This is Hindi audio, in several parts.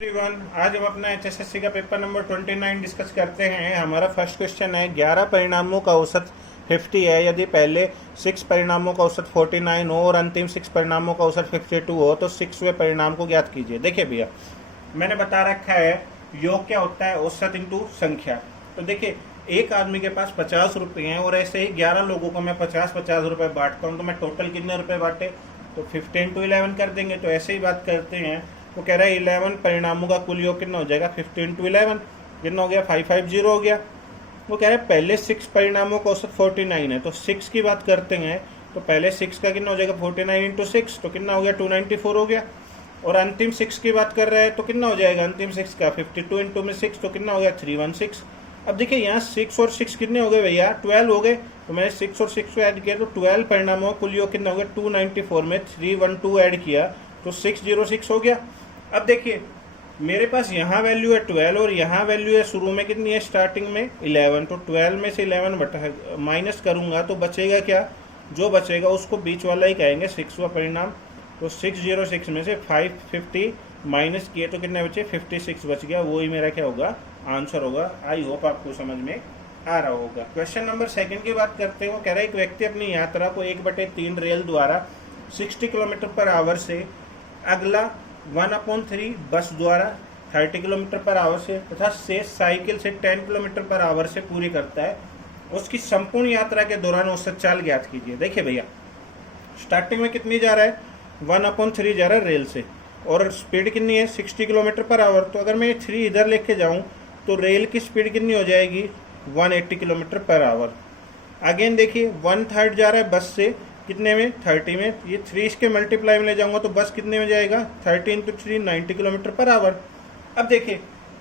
एवरीवन, आज हम अपना एचएसएससी का पेपर नंबर 29 डिस्कस करते हैं। हमारा फर्स्ट क्वेश्चन है 11 परिणामों का औसत 50 है। यदि पहले 6 परिणामों का औसत 49 हो और अंतिम 6 परिणामों का औसत 52 हो तो 6वें परिणाम को ज्ञात कीजिए। देखिए भैया, मैंने बता रखा है योग क्या होता है, औसत इंटू संख्या। तो देखिए, एक आदमी के पास 50 रुपये हैं और ऐसे ही 11 लोगों को मैं 50-50 रुपये बांटता हूँ, तो मैं टोटल कितने रुपए बांटे, तो 50 इंटू 11 कर देंगे। तो ऐसे ही बात करते हैं। वो कह रहा है 11 परिणामों का कुल योग कितना हो जाएगा, 50 इंटू 11 कितना हो गया, 550 हो गया। वो कह रहा है पहले 6 परिणामों का औसत 49 है, तो 6 की बात करते हैं तो पहले 6 का कितना हो जाएगा, 49 इंटू 6 तो कितना हो गया, 294 हो गया। और अंतिम 6 की बात कर रहे हैं तो कितना हो जाएगा, अंतिम 6 का 52 इंटू में 6 तो कितना हो गया, 316। अब देखिए यहाँ 6 और 6 कितने हो गए भैया, 12 हो गए। तो मैंने 6 और 6 को ऐड किया तो 12 परिणामों का कुल योग कितना हो गया, 294 में 312 ऐड किया तो 606 हो गया। अब देखिए, मेरे पास यहाँ वैल्यू है 12 और यहाँ वैल्यू है शुरू में कितनी है, स्टार्टिंग में 11। तो 12 में से 11 बटा माइनस करूँगा तो बचेगा क्या, जो बचेगा उसको बीच वाला ही कहेंगे 6वां परिणाम। तो 606 में से 550 माइनस किए तो कितने बचे, 56 बच गया। वही मेरा क्या होगा, आंसर होगा। आई होप आपको समझ में आ रहा होगा। क्वेश्चन नंबर 2 की बात करते हैं। वो कह रहा है एक व्यक्ति अपनी यात्रा को 1/3 रेल द्वारा 60 किलोमीटर पर आवर से, अगला 1/3 बस द्वारा 30 किलोमीटर पर आवर से तथा शेष साइकिल से 10 किलोमीटर पर आवर से पूरी करता है। उसकी संपूर्ण यात्रा के दौरान औसत चाल ज्ञात कीजिए। देखिए भैया, स्टार्टिंग में कितनी जा रहा है, 1/3 जा रहा है रेल से, और स्पीड कितनी है, 60 किलोमीटर पर आवर। तो अगर मैं 3 इधर लेके जाऊं तो रेल की स्पीड कितनी हो जाएगी, 180 किलोमीटर पर आवर। अगेन देखिए, 1/3 जा रहा है बस से, कितने में, 30 में। ये 3 इसके मल्टीप्लाई में ले जाऊंगा तो बस कितने में जाएगा, 30 इंटू 3 90 किलोमीटर पर आवर। अब देखिए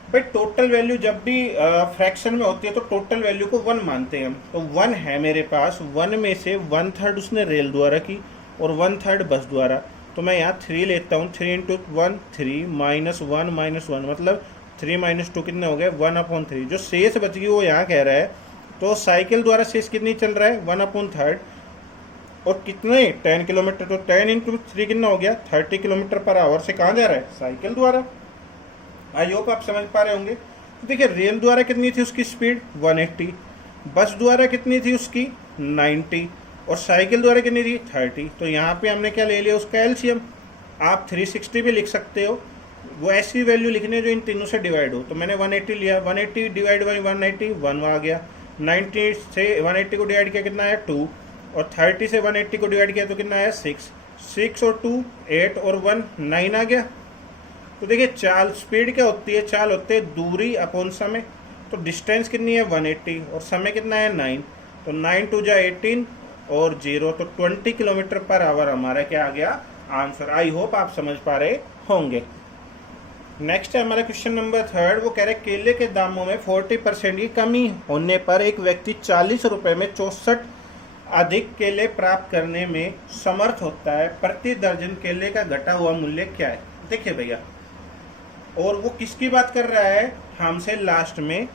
भाई, टोटल वैल्यू जब भी फ्रैक्शन में होती है तो टोटल वैल्यू को 1 मानते हैं हम। तो 1 है मेरे पास, 1 में से 1/3 उसने रेल द्वारा की और 1/3 बस द्वारा। तो मैं यहाँ 3 लेता हूँ, 3 इंटू 1 3 -1 -1 मतलब 3 - 2 कितने हो गए, 1/3। जो शेष बच गई वो यहाँ कह रहा है। तो साइकिल द्वारा शेष कितनी चल रहा है, 1/3 और कितने, 10 किलोमीटर। तो 10 इंटू 3 कितना हो गया, 30 किलोमीटर पर आवर से कहाँ जा रहा है, साइकिल द्वारा। आई होप आप समझ पा रहे होंगे। तो देखिए, रेल द्वारा कितनी थी उसकी स्पीड, 180, बस द्वारा कितनी थी उसकी, 90, और साइकिल द्वारा कितनी थी, 30। तो यहाँ पे हमने क्या ले लिया, उसका एलसीएम। आप 360 भी लिख सकते हो, वो ऐसी वैल्यू लिखने जो इन तीनों से डिवाइड हो। तो मैंने 180 लिया, 180 डिवाइड बाई 180 1 आ गया। 90 से 180 को डिवाइड किया कितना आया, 2, और 30 से 180 को डिवाइड किया तो कितना आया, 6। 6 और 2 8 और 1 9 आ गया। तो देखिए, चाल स्पीड क्या होती है, चाल होते है दूरी अपॉन समय। तो डिस्टेंस कितनी है, 180, और समय कितना है, 9। तो 9 2 जा 18 और 0 तो 20 किलोमीटर पर आवर हमारा क्या आ गया, आंसर। आई होप आप समझ पा रहे होंगे। नेक्स्ट है हमारा क्वेश्चन नंबर 3। वो कह रहे केले के दामों में 40% की कमी होने पर एक व्यक्ति 40 रुपये में 64 अधिक केले प्राप्त करने में समर्थ होता है। प्रति दर्जन केले का घटा हुआ मूल्य क्या है। देखिए भैया, और वो किसकी बात कर रहा है, हमसे लास्ट में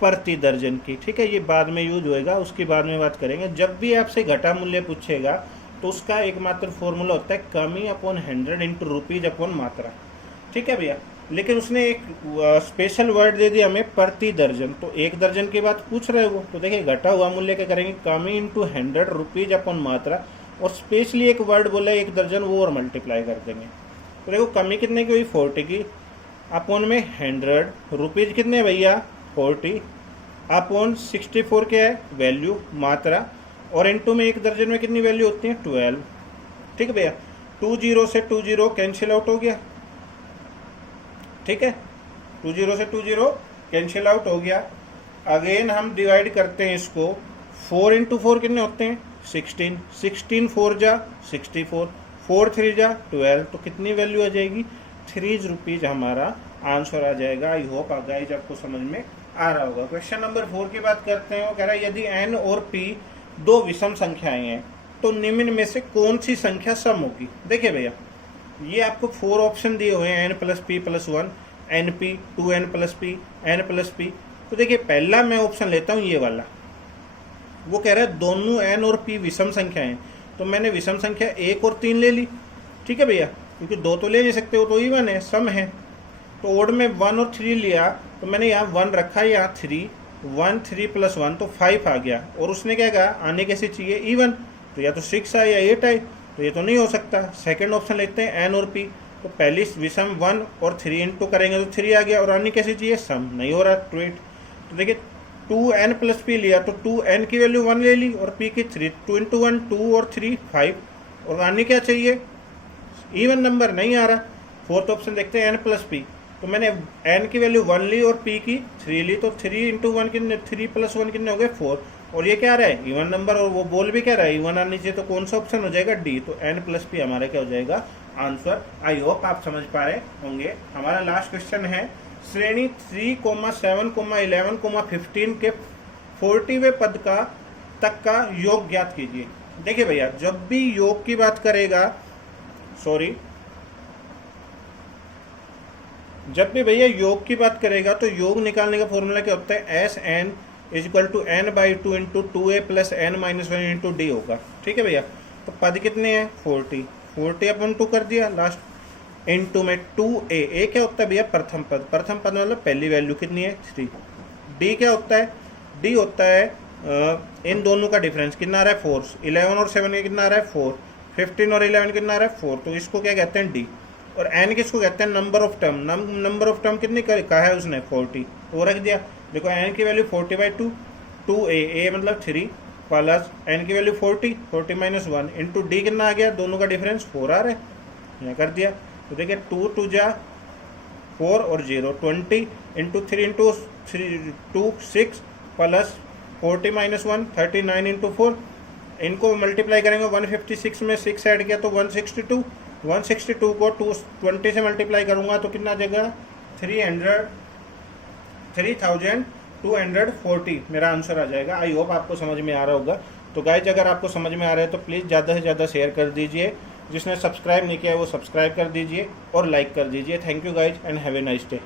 प्रति दर्जन की। ठीक है, ये बाद में यूज होएगा, उसकी बाद में बात करेंगे। जब भी आपसे घटा मूल्य पूछेगा तो उसका एकमात्र फॉर्मूला होता है कमी अपॉन 100 इंटू रुपीज अपॉन मात्रा। ठीक है भैया, लेकिन उसने एक स्पेशल वर्ड दे दिया हमें, प्रति दर्जन। तो 1 दर्जन की बात पूछ रहे हो, तो देखिए घटा हुआ मूल्य क्या करेंगे, कमी इंटू 100 रुपीज अपॉन मात्रा, और स्पेशली एक वर्ड बोला 1 दर्जन, वो और मल्टीप्लाई कर देंगे। तो देखो, कमी कितने की हुई, 40 की, अपॉन में 100, रुपीज कितने भैया, 40, अपॉन 64 क्या है, वैल्यू मात्रा, और इंटू में 1 दर्जन में कितनी वैल्यू होती है, 12। ठीक है भैया, 20 से 20 कैंसिल आउट हो गया। ठीक है, 20 से 20 कैंसिल आउट हो गया। अगेन हम डिवाइड करते हैं इसको, 4 इंटू 4 कितने होते हैं, 16, 16 4 जा 64, 4 3 जा 12, तो कितनी वैल्यू आ जाएगी, 3 रुपीज हमारा आंसर आ जाएगा। आई होप गाइस आपको समझ में आ रहा होगा। क्वेश्चन नंबर 4 की बात करते हैं। वो कह रहा है यदि n और p 2 विषम संख्याएं हैं तो निम्न में से कौन सी संख्या सम होगी। देखिए भैया, ये आपको 4 ऑप्शन दिए हुए हैं, n + p + 1, np, 2n + p, n + p। तो देखिए, पहला मैं ऑप्शन लेता हूँ ये वाला। वो कह रहा है दोनों n और p विषम संख्या हैं, तो मैंने विषम संख्या 1 और 3 ले ली। ठीक है भैया, क्योंकि 2 तो ले नहीं सकते हो, तो इवन है, सम है। तो ओड में 1 और 3 लिया, तो मैंने यहाँ 1 रखा, यहाँ 3, 1 3 + 1 तो 5 आ गया। और उसने क्या कहा आने कैसे चाहिए इवन, तो या तो 6 आए या 8 आए, तो ये तो नहीं हो सकता। सेकंड ऑप्शन लेते हैं एन और पी, तो पहली विषम 1 और 3 इंटू करेंगे तो 3 आ गया, और आने कैसे चाहिए सम, नहीं हो रहा 2 8। तो देखिए 2n + p लिया तो 2n की वैल्यू 1 ले ली और p की 3, 2 × 1 2 और 3 5, और आने क्या चाहिए इवन नंबर, नहीं आ रहा। फोर्थ ऑप्शन देखते हैं n + p, तो मैंने n की वैल्यू 1 ली और p की 3 ली, तो 3 × 1 कितने, 3 + 1 कितने हो गए 4, और ये क्या आ रहा है इवन नंबर, और वो बोल भी क्या रहा है इवन आनी चाहिए, तो कौन सा ऑप्शन हो जाएगा डी। तो n + p हमारा क्या हो जाएगा आंसर। आई होप आप समझ पा रहे होंगे। हमारा लास्ट क्वेश्चन है श्रेणी 3, 7, 11, 15 के 40वें पद का तक का योग ज्ञात कीजिए। देखिए भैया जब भी योग की बात करेगा, जब भी भैया योग की बात करेगा तो योग निकालने का फॉर्मूला क्या होता है, Sn = n/2 × 2a + n - 1 × d होगा। ठीक है भैया, तो पद कितने हैं 40 अपन 2 कर दिया लास्ट इंटू में 2a। ए क्या होता है भैया प्रथम पद, प्रथम पद मतलब पहली वैल्यू कितनी है 3। डी क्या होता है, डी होता है इन दोनों का डिफरेंस कितना आ रहा है 4, 11 और 7 का कितना आ रहा है 4, 15 और 11 कितना आ रहा है 4, तो इसको क्या कहते हैं डी। और एन किसको कहते हैं number of term, number of term कितनी कहा है उसने 40, तो वो रख दिया। देखो एन की वैल्यू 40/2, 2a मतलब 3 प्लस एन की वैल्यू 40 - 1 इंटू डी कितना आ गया, दोनों का डिफरेंस 4 आ रहा है, यहाँ कर दिया। तो देखिए 2 2 जा 4 और 0 20 इंटू 3 × 2 6 प्लस 40 - 1 39 इंटू 4, इनको मल्टीप्लाई करेंगे 156 में 6 ऐड किया तो 162, 162 को 20 से मल्टीप्लाई करूंगा तो कितना देगा 3240 मेरा आंसर आ जाएगा। आई होप आपको समझ में आ रहा होगा। तो गाइज अगर आपको समझ में आ रहा है तो प्लीज़ ज़्यादा से ज़्यादा शेयर कर दीजिए, जिसने सब्सक्राइब नहीं किया है वो सब्सक्राइब कर दीजिए और लाइक कर दीजिए। Thank you guys and have a nice day.